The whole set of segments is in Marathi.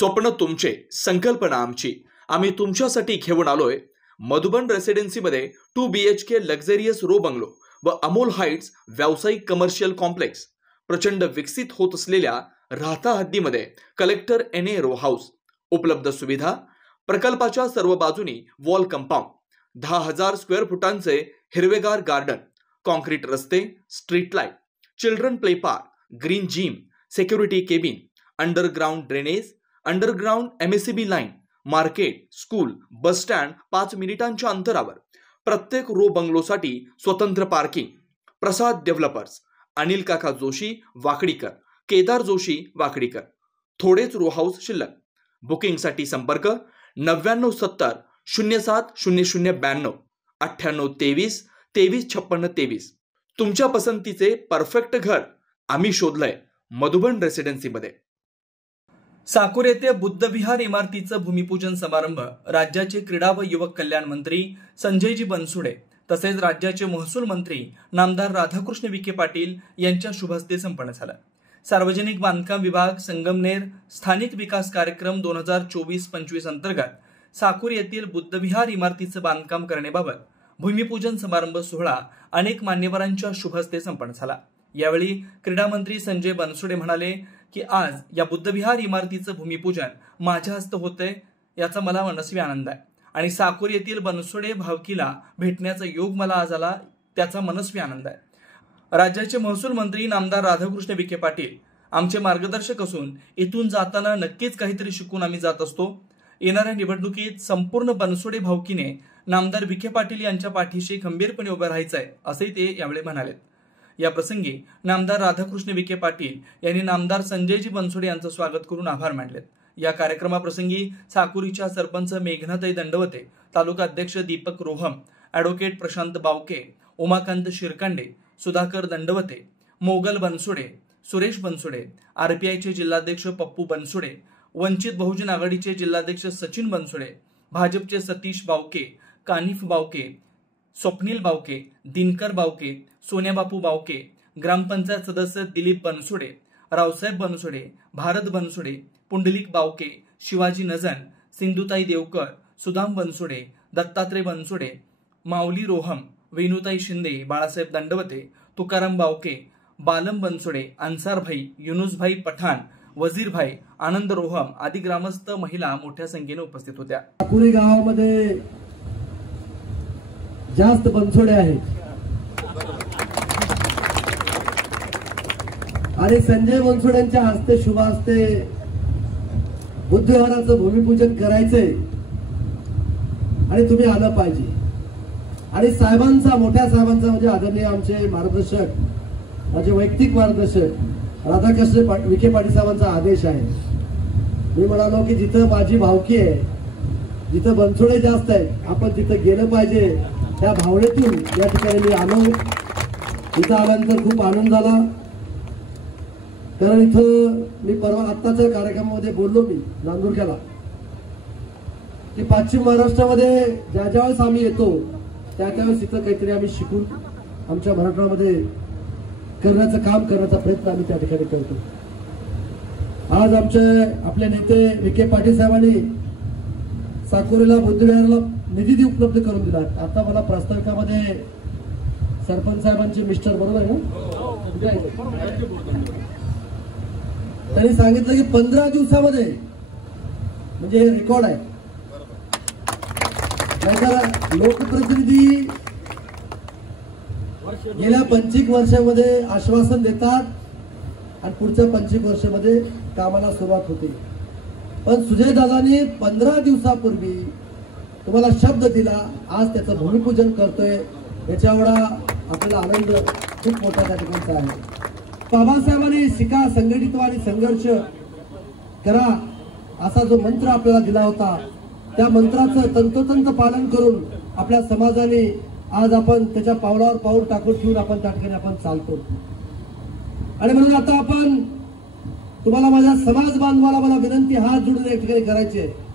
स्वप्न तुमचे, संकल्पना आमची. आम्ही तुमच्यासाठी घेऊन आलोय मधुबन रेसिडेन्सीमध्ये 2 BHK लक्झरियस रो बंगलो व अमोल हाइट्स व्यावसायिक कमर्शियल कॉम्प्लेक्स. प्रचंड विकसित होत असलेल्या राहता हद्दीमध्ये कलेक्टर NA रो हाऊस. उपलब्ध सुविधा: प्रकल्पाच्या सर्व बाजूनी वॉल कंपाऊंड, 10,000 स्क्वेअर फुटांचे हिरवेगार गार्डन, कॉन्क्रीट रस्ते, street light, children play park, green gym, security cabin, underground drainage, underground MSCB line, market, school, bus stand 5 मिनिटांच्या अंतरावर. प्रत्येक रो बंगलोसाठी स्वतंत्र पार्किंग. प्रसाद डेव्हलपर्स, अनिल काका जोशी वाकडीकर, केदार जोशी वाकडीकर. थोडेच रो हाऊस शिल्लक. बुकिंगसाठी संपर्क 9970 07 0092 9823 2356 23. तुमच्या पसंतीचे परफेक्ट घर आम्ही शोधलंय मधुबन रेसिडेन्सीमध्ये. साकूर येथे बुद्धविहार इमारतीचं भूमिपूजन समारंभ राज्याचे क्रीडा व युवक कल्याण मंत्री संजयजी बनसोडे तसेच राज्याचे महसूल मंत्री नामदार राधाकृष्ण विखे पाटील यांच्या शुभ हस्ते संपन्न झाला. सार्वजनिक बांधकाम विभाग संगमनेर स्थानिक विकास कार्यक्रम 2024-25 अंतर्गत साकूर येथील बुद्धविहार इमारतीचं बांधकाम करण्याबाबत भूमिपूजन समारंभ सोहळा अनेक मान्यवरांच्या शुभ हस्ते संपन्न झाला. यावेळी क्रीडा मंत्री संजय बनसोडे म्हणाले की आज या बुद्धविहार इमारतीचं भूमिपूजन माझ्या हस्ते होतंय, याचा मला मनस्वी आनंद आहे आणि साकूर येथील बनसोडे भावकीला भेटण्याचा योग मला आज आला, त्याचा मनस्वी आनंद आहे. राज्याचे महसूल मंत्री नामदार राधाकृष्ण विखे पाटील आमचे मार्गदर्शक असून इथून जाताना नक्कीच काहीतरी शिकून आम्ही जात असतो. येणाऱ्या निवडणुकीत संपूर्ण बनसोडे भावकीने नामदार विखे पाटील यांच्या पाठीशी खंबीरपणे उभे राहायचंय असेही ते यावेळी म्हणाले. या प्रसंगी नामदार राधाकृष्ण विखे पाटील यांनी नामदार संजयजी बनसोडे यांचं स्वागत करून आभार मानले. या कार्यक्रमाप्रसंगी साकुरीच्या सरपंच मेघनाताई दंडवते, तालुका अध्यक्ष दीपक रोहम, ॲडव्होकेट प्रशांत बावके, उमाकांत शिरकांडे, सुधाकर दंडवते, मोगल बनसोडे, सुरेश बनसोडे, RPIचे जिल्हाध्यक्ष पप्पू बनसोडे, वंचित बहुजन आघाडीचे जिल्हाध्यक्ष सचिन बनसोडे, भाजपचे सतीश बावके, कानिफ बावके, स्वप्नील बावके, दिनकर बावके, सोन्याबापू बावके, ग्रामपंचायत सदस्य दिलीप बनसोडे, रावसाहेब बनसोडे, भारत बनसोडे, पुंडलिक बावके, शिवाजी नजन, सिंधुताई देवकर, सुदाम बनसोडे, दत्तात्रय बनसोडे, माऊली रोहम, वेणुताई शिंदे, बाळासाहेब दंडवते, तुकाराम बावके, बालम बनसोडे, अन्सारभाई, युनुसभाई पठाण, वजीरभाई, आनंद रोहम आदी ग्रामस्थ महिला मोठ्या संख्येने उपस्थित होत्या. साकुरी गावामध्ये जास्त बनसोडे आहेत आणि संजय बनसोडेंच्या हस्ते शुभ हस्ते बुद्धविहाराचं भूमिपूजन करायचंय आणि तुम्ही आलं पाहिजे. आणि साहेबांचा, मोठ्या साहेबांचा म्हणजे आदरणीय आमचे मार्गदर्शक, माझे वैयक्तिक मार्गदर्शक राधाकृष्ण विखे पाटील साहेबांचा आदेश आहे. मी म्हणालो की जिथं माझी भावकी आहे, जिथं बनसोडे जास्त आहेत, आपण तिथं गेलं पाहिजे. त्या भावनेतून या ठिकाणी मी आलो. इथं आल्यानंतर खूप आनंद झाला, कारण इथं मी परवा आत्ताच्या कार्यक्रमामध्ये बोललो मी नांदुरक्याला की पश्चिम महाराष्ट्रामध्ये ज्या ज्यावेळेस आम्ही येतो त्यावेळेस इथं काहीतरी आम्ही शिकून आमच्या मराठवाड्यामध्ये करण्याचं काम करण्याचा प्रयत्न आम्ही त्या ठिकाणी करतो. आज आपले नेते विखे पाटील साहेबांनी साकुरीला बुद्धविहाराला निधी उपलब्ध करून दिला. आता मला प्रास्ताविकामध्ये सरपंच साहेबांचे मिस्टर, बरोबर आहे ना, त्यांनी सांगितलं की 15 दिवसामध्ये, म्हणजे हे रेकॉर्ड आहे. नाहीतर लोकप्रतिनिधी गेल्या 25 वर्षामध्ये आश्वासन देतात आणि पुढच्या 25 वर्षामध्ये कामाला सुरुवात होते. पण सुजय दादांनी 15 दिवसापूर्वी तुम्हाला शब्द दिला, आज त्याचं भूमिपूजन करतोय. याच्या एवढा आपल्याला आनंद खूप मोठा त्या ठिकाणचा आहे. बाबासाहेबांनी शिका, संघटित आणि संघर्ष करा असा जो मंत्र आपल्याला दिला होता, त्या मंत्राचं तंतोतंत पालन करून आपल्या समाजाने आज आपण त्याच्या पावलावर पाऊल टाकून ठेवून आपण त्या ठिकाणी आपण चालतो. आणि म्हणून आता आपण तुम्हाला, माझ्या समाज बांधवाला मला विनंती हात जोडून या ठिकाणी करायची आहे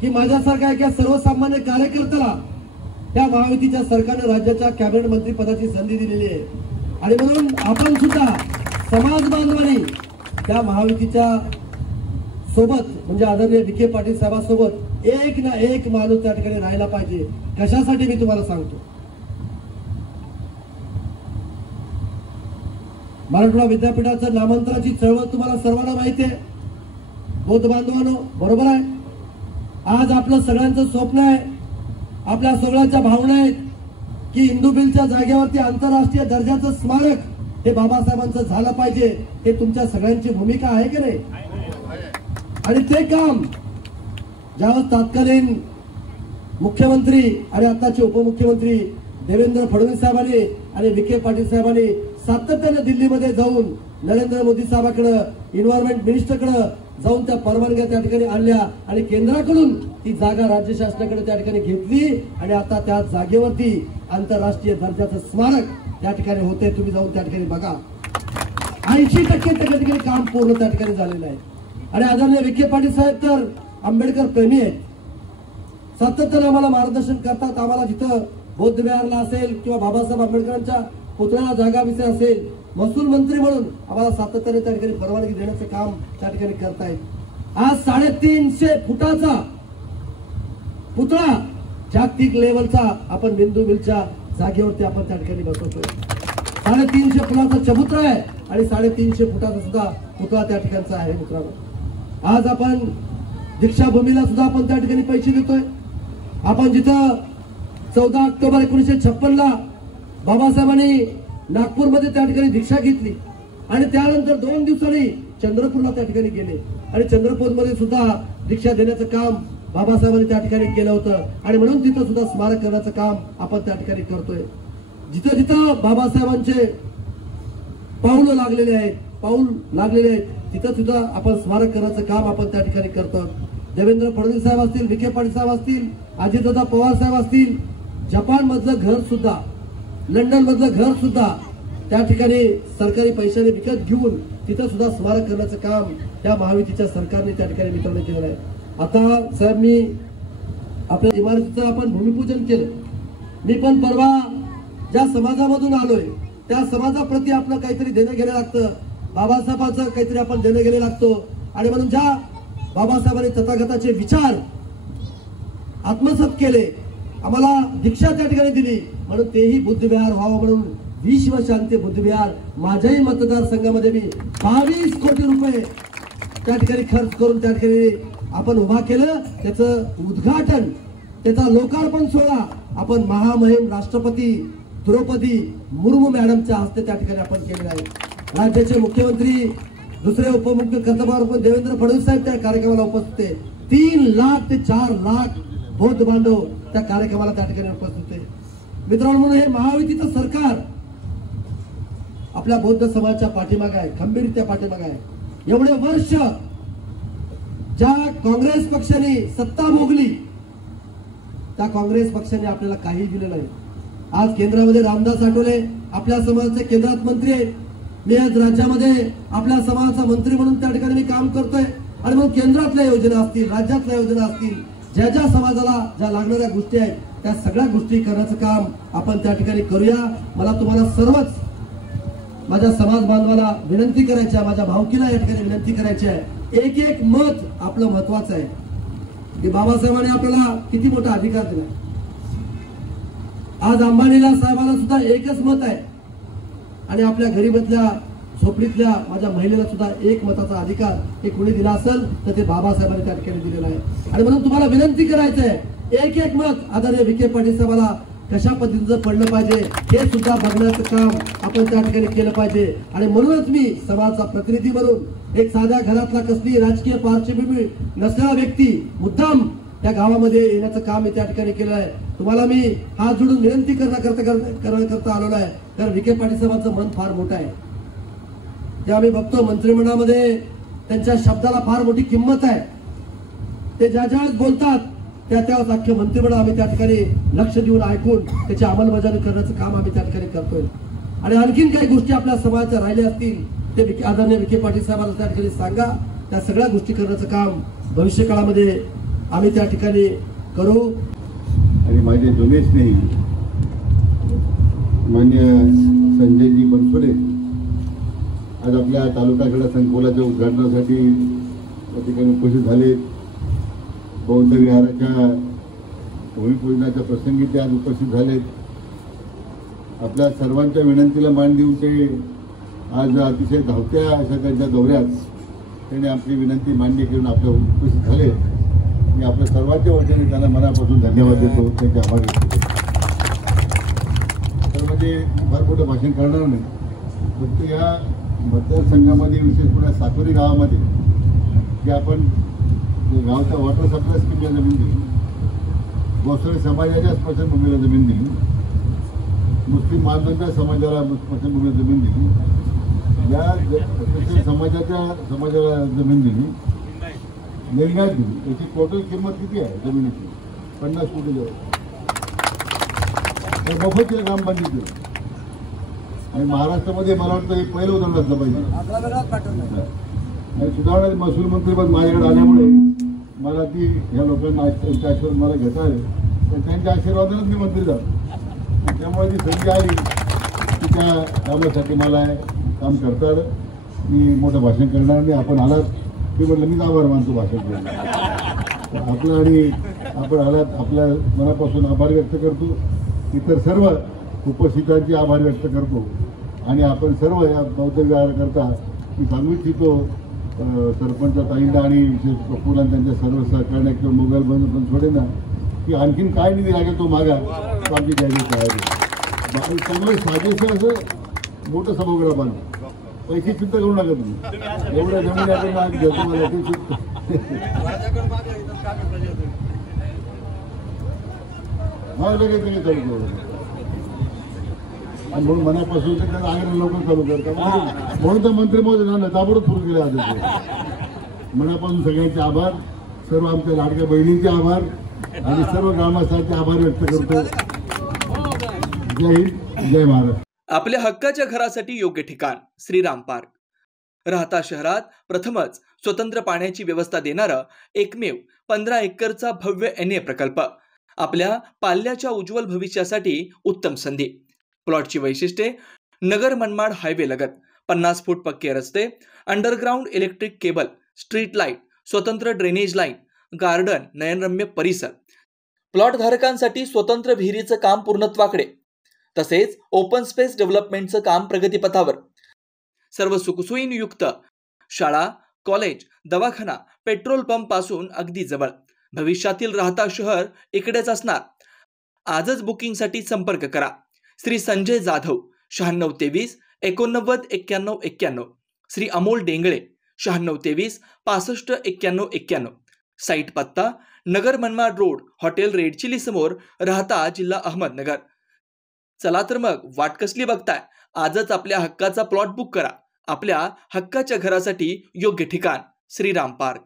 की माझ्यासारख्या एका सर्वसामान्य कार्यकर्त्याला त्या महायुतीच्या सरकारने राज्याच्या कॅबिनेट मंत्री पदाची संधी दिलेली आहे. आणि म्हणून आपण सुद्धा समाज बांधवांनी त्या महायुतीच्या सोबत म्हणजे आदरणीय विखे पाटील साहेबांसोबत एक ना एक माणूस त्या ठिकाणी राहायला पाहिजे. कशासाठी मी तुम्हाला सांगतो. मराठवाडा विद्यापीठाचं नामांतराची चळवळ तुम्हाला सर्वांना माहिती आहे. बौद्ध बांधवांनो, बरोबर आहे. आज आपलं सगळ्यांचं स्वप्न आहे, आपल्या सगळ्यांच्या भावना आहेत की हिंदू बिलच्या जागेवरती आंतरराष्ट्रीय दर्जाचं स्मारक हे बाबासाहेबांचं झालं पाहिजे. हे तुमच्या सगळ्यांची भूमिका आहे की नाही. आणि ते काम ज्यावेळेस तत्कालीन मुख्यमंत्री आणि आताचे उपमुख्यमंत्री देवेंद्र फडणवीस साहेबांनी आणि विखे पाटील साहेबांनी सातत्याने दिल्लीमध्ये जाऊन नरेंद्र मोदी साहेबांकडे, एन्व्हायरमेंट मिनिस्टरकडे जाऊन त्या परवानग्या त्या ठिकाणी आणल्या आणि केंद्राकडून ती जागा राज्य शासनाकडे त्या ठिकाणी घेतली आणि आता त्या जागेवरती आंतरराष्ट्रीय दर्जाचं स्मारक त्या ठिकाणी होते. तुम्ही जाऊन त्या ठिकाणी बघा. 80% त्या ठिकाणी काम पूर्ण त्या ठिकाणी झालेलं आहे. आणि आदरणीय विखे पाटील साहेब तर आंबेडकर प्रेमी आहेत. सातत्याने आम्हाला मार्गदर्शन करतात. आम्हाला जिथं बौद्ध विहारला असेल किंवा बाबासाहेब आंबेडकरांच्या पुतळ्याला जागा विषय असेल, महसूल मंत्री म्हणून आम्हाला सातत्याने त्या ठिकाणी परवानगी देण्याचं काम त्या ठिकाणी करतायत. आज 350 फुटाचा पुतळा जागतिक लेवलचा आपण बिंदू मिलच्या जागेवरती आपण त्या ठिकाणी बसवतोय. 350 फुटाचा चबुतरा आहे आणि 350 फुटाचा सुद्धा पुतळा त्या ठिकाणचा आहे. मित्रांनो, आज आपण दीक्षाभूमीला सुद्धा आपण त्या ठिकाणी पैसे देतोय. आपण जिथं 14 ऑक्टोबर 1956 बाबासाहेबांनी नागपूरमध्ये त्या ठिकाणी दीक्षा घेतली आणि त्यानंतर 2 दिवसांनी चंद्रपूरला त्या ठिकाणी गेले आणि चंद्रपूरमध्ये सुद्धा दीक्षा देण्याचं काम बाबासाहेबांनी त्या ठिकाणी केलं होतं. आणि म्हणून तिथं सुद्धा स्मारक करण्याचं काम आपण त्या ठिकाणी करतोय. जिथं जिथं बाबासाहेबांचे पाऊल लागलेले आहेत तिथं सुद्धा आपण स्मारक करण्याचं काम आपण त्या ठिकाणी करतो. देवेंद्र फडणवीस साहेब असतील, विखे पाटील साहेब असतील, अजितदादा पवार साहेब असतील, जपान मधलं घर सुद्धा, लंडन मधलं घर सुद्धा त्या ठिकाणी सरकारी पैशाने विकत घेऊन तिथं सुद्धा स्मारक करण्याचं काम त्या महायुतीच्या सरकारने त्या ठिकाणी मित्रांनो केलेलं आहे. आता साहेब, मी आपल्या इमारतीचं आपण भूमिपूजन केलं. मी पण परवा ज्या समाजामधून आलोय त्या समाजाप्रती आपलं काहीतरी देणं घेणं लागतं. बाबासाहेबांचं काहीतरी आपण देणं घेणं लागतो. आणि म्हणून ज्या बाबासाहेबांनी तथागताचे विचार आत्मसात केले, आम्हाला दीक्षा त्या ठिकाणी दिली, म्हणून तेही बुद्धविहार व्हावं म्हणून विश्वशांती बुद्धविहार माझ्याही मतदारसंघामध्ये मी 22 कोटी रुपये त्या ठिकाणी खर्च करून त्या ठिकाणी आपण उभा केलं. त्याचं उद्घाटन, त्याचा लोकार्पण सोहळा आपण महामहिम राष्ट्रपती द्रौपदी मुर्मू मॅडमच्या हस्ते त्या ठिकाणी आपण केलेला आहे. राज्याचे मुख्यमंत्री, दुसरे उपमुख्य कर्तव्यावर देवेंद्र फडणवीस साहेब त्या कार्यक्रमाला उपस्थित होते. 3 लाख ते 4 लाख बौद्ध बांधव त्या कार्यक्रमाला त्या ठिकाणी उपस्थित होते. मित्रांनो, म्हणून हे महायुतीचं सरकार आपल्या बौद्ध समाजाच्या पाठीमागे आहे, खंबीररित्या पाठीमागे आहे. एवढे वर्ष ज्या काँग्रेस पक्षाने सत्ता भोगली त्या काँग्रेस पक्षाने आपल्याला काही दिलं नाही. आज केंद्रामध्ये रामदास आठवले आपल्या समाजाचे केंद्रात मंत्री आहेत. मी आज राज्यामध्ये आपल्या समाजाचा मंत्री म्हणून त्या ठिकाणी मी काम करतोय. आणि मग केंद्रातल्या योजना असतील, राज्यातल्या योजना असतील, ज्या ज्या समाजाला ज्या लागणाऱ्या गोष्टी आहेत त्या सगळ्या गोष्टी करण्याचं काम आपण त्या ठिकाणी करूया. मला तुम्हाला सर्वच माझ्या समाज बांधवाला विनंती करायची आहे, माझ्या भावकीला या ठिकाणी विनंती करायची आहे, एक एक मत आपलं महत्वाचं आहे की बाबासाहेबांनी आपल्याला किती मोठा अधिकार दिला. आज अंबानीला साहेबांना सुद्धा एकच मत आहे आणि आपल्या गरीबातल्या झोपडीतल्या माझ्या महिलेला सुद्धा एक मताचा अधिकार हे कोणी दिला असेल तर ते बाबासाहेबांनी त्या ठिकाणी दिलेला आहे. आणि म्हणून तुम्हाला विनंती करायचं आहे, एक एक मत आदरणीय विखे पाटील साहेबांना कशा पद्धतीचं पडलं पाहिजे हे सुद्धा बघण्याचं काम आपण त्या ठिकाणी केलं पाहिजे. आणि म्हणूनच मी समाजाचा प्रतिनिधी म्हणून एक साध्या घरातला कसली राजकीय पार्श्वभूमी नसलेला व्यक्ती मुद्दाम त्या गावामध्ये येण्याचं काम मी त्या ठिकाणी केलं आहे. तुम्हाला मी हात जोडून विनंती करण्याकरता आलेलो आहे. कारण विखे पाटील साहेबांचं मन फार मोठं आहे. ते आम्ही बघतो मंत्रिमंडळामध्ये त्यांच्या शब्दाला फार मोठी किंमत आहे. ते ज्या ज्या बोलतात त्यावेळेस अख्खे मंत्रिमंडळ आम्ही त्या ठिकाणी लक्ष देऊन ऐकून त्याची अंमलबजावणी करण्याचं काम आम्ही त्या ठिकाणी करतोय. आणि आणखीन काही गोष्टी आपल्या समाजाच्या राहिल्या असतील ते आदरणीय विखे पाटील साहेबांना त्या ठिकाणी सांगा. त्या सगळ्या गोष्टी करण्याचं काम भविष्य काळामध्ये आम्ही त्या ठिकाणी करू. आणि माझे जुने स्नेही मान्य संजयजी बनसोडे आज आपल्या तालुका क्रीडा संकुलाच्या उद्घाटनासाठी त्या ठिकाणी उपस्थित झाले. बौद्ध विहाराच्या भूमिपूजनाच्या प्रसंगी ते आज उपस्थित झालेत. आपल्या सर्वांच्या विनंतीला मान देऊन ते आज अतिशय धावत्या अशा त्यांच्या दौऱ्यात त्यांनी आपली विनंती मान्य करून आपल्या उपस्थित झाले. मी आपल्या सर्वांच्या वतीने त्यांना मनापासून धन्यवाद देतो, त्यांचे आभार व्यक्त करतो. तर म्हणजे फार मोठं भाषण करणार नाही, फक्त या मतदारसंघामध्ये विशेष पुन्हा साकोरी गावामध्ये जे आपण गावच्या वॉटर सप्लाय स्कीमला जमीन दिली, गोसावी समाजाच्या स्मशानभूमीला जमीन दिली, मुस्लिम मानधनच्या समाजाला स्मशानभूमीला जमीन दिली, या समाजाला जमीन दिली, लिंगायत दिली. याची टोटल किंमत किती आहे जमिनीची? 50 कोटी जवळ. मोफतचे काम बंद केलं आणि महाराष्ट्रामध्ये मला वाटतं हे पहिलं उदाहरण असलं पाहिजे. आणि सुधारणा महसूल मंत्रीपद माझ्याकडे आल्यामुळे मला ती ह्या लोकांना त्यांच्या आशीर्वाद मला घेता आले, तर त्यांच्या आशीर्वादानेच मी मंत्री झालो. त्यामुळे ती संधी आली की त्या कामासाठी मला काम करता आलं. मी मोठं भाषण करणार नाही, आपण आलात मी म्हटलं मीच आभार मानतो भाषण केलं आपलं, आणि आपण आलात आपल्या मनापासून आभार व्यक्त करतो. इतर सर्व उपस्थितांचे आभार व्यक्त करतो. आणि आपण सर्व या बौद्ध विहाराकरता मी सांगू इच्छितो सरपंच ताईंना आणि विशेष पप्पूला त्यांच्या सर्व सहकार्यांना किंवा मोबाईल बंद पण सोडेना की आणखीन काय निधी लागेल तो मागा, तो आमची द्यायची तयारी. त्यामुळे साजेसं असं मोठं सभागृह बांधलं, पैसे चिंता करू नका तुम्ही, एवढ्या जमीन आपण घेतो मला हा लगेच चालू आणि म्हणून मनापासून त्यांना आग्रह लवकर चालू करतात. म्हणून तर मंत्री महोदय ताबडतोब सुरू केले आज. मनापासून सगळ्यांचे आभार, सर्व आमच्या लाडक्या बहिणींचे आभार आणि सर्व ग्रामस्थांचे आभार व्यक्त करतो. जय हिंद, जय महाराष्ट्र. आपल्या हक्काच्या घरासाठी योग्य ठिकाण श्रीराम पार्क. राहता शहरात प्रथमच स्वतंत्र पाण्याची व्यवस्था देणारा एकमेव 15 एकरचा भव्य NA प्रकल्प. आपल्या पाल्याच्या उज्ज्वल भविष्यासाठी उत्तम संधी. प्लॉटची वैशिष्ट्ये: नगर मनमाड हायवे लगत, 50 फूट पक्के रस्ते, underground electric cable, street light, स्वतंत्र ड्रेनेज लाईन, गार्डन, नयनरम्य परिसर. प्लॉट धारकांसाठी स्वतंत्र विहिरीचं काम पूर्णत्वाकडे, तसेच ओपन स्पेस डेव्हलपमेंटचं काम प्रगतीपथावर. सर्व सुखसोयींयुक्त शाळा, कॉलेज, दवाखाना, पेट्रोल पंप पासून अगदी जवळ. भविष्यातील राहता शहर इकडेच असणार. आजच बुकिंगसाठी संपर्क करा. श्री संजय जाधव 9623 89 91 91, श्री अमोल डेंगळे 9623 65 91 91. साईट पत्ता: Nagar Manmad road, hotel red chilli समोर, राहता जिल्हा अहमदनगर. चला तर मग वाट कसली बघताय, आजच आपल्या हक्काचा प्लॉट बुक करा. आपल्या हक्काच्या घरासाठी योग्य ठिकाण श्रीराम पार्क.